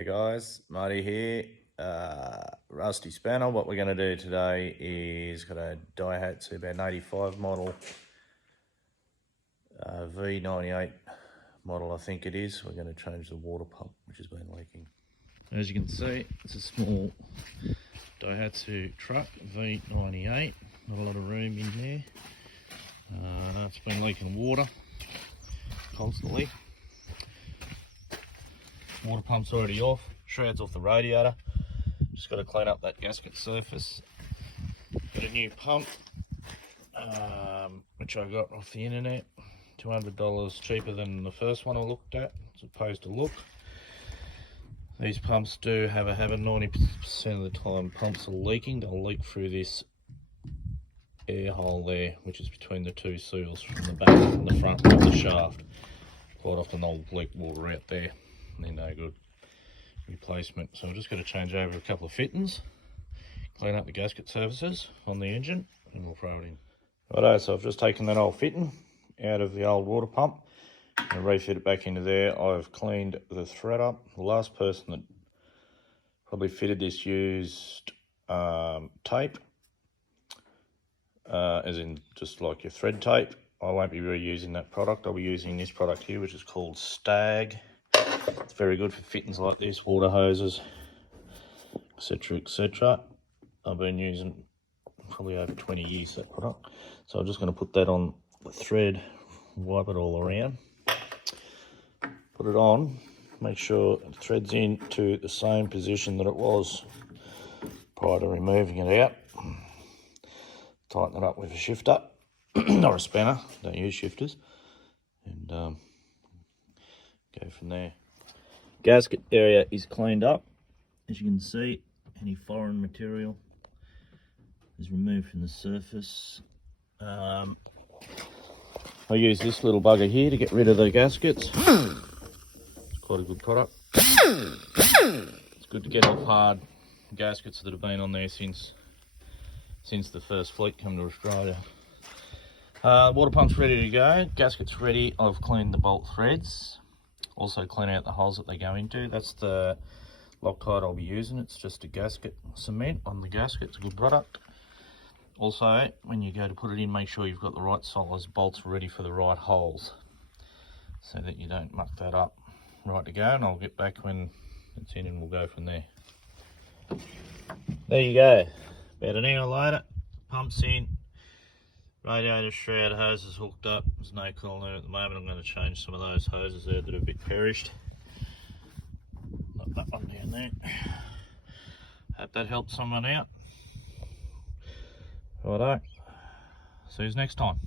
Hey guys, Marty here, Rusty Spanner. What we're going to do today is got a Daihatsu V98 model, V98 model I think it is. We're going to change the water pump which has been leaking. As you can see, it's a small Daihatsu truck, V98, not a lot of room in there. It's been leaking water constantly. Water pump's already off, shrouds off the radiator. Just got to clean up that gasket surface. Got a new pump, which I got off the internet, $200 cheaper than the first one I looked at, as opposed to look. These pumps do have a habit, 90% of the time pumps are leaking. They'll leak through this air hole there, which is between the two seals from the back and the front of the shaft. Quite often they'll leak water out there, and they're no good. Replacement. So I'm just going to change over a couple of fittings, clean up the gasket surfaces on the engine, and we'll throw it in. Righto, so I've just taken that old fitting out of the old water pump and refit it back into there. I've cleaned the thread up. The last person that probably fitted this used tape, as in just like your thread tape. I won't be reusing that product. I'll be using this product here, which is called Stag. It's very good for fittings like this, water hoses, etc, etc. I've been using probably over 20 years that product. So I'm just going to put that on the thread, wipe it all around, put it on, make sure the thread's into the same position that it was prior to removing it out. Tighten it up with a shifter or a spanner, don't use shifters, and go from there. Gasket area is cleaned up. As you can see, any foreign material is removed from the surface. I use this little bugger here to get rid of the gaskets. It's quite a good product. It's good to get off hard gaskets that have been on there since the first fleet came to Australia. Water pump's ready to go, gasket's ready. I've cleaned the bolt threads. Also clean out the holes that they go into. That's the Loctite I'll be using. It's just a gasket cement on the gasket. It's a good product. Also, when you go to put it in, make sure you've got the right size bolts ready for the right holes, so that you don't muck that up. Right to go, and I'll get back when it's in and we'll go from there. There you go. About an hour later, pump's in. Radiator shroud hoses hooked up. There's no coolant there at the moment. I'm going to change some of those hoses there that are a bit perished. Like that one down there. Hope that helped someone out. Righto. See you next time.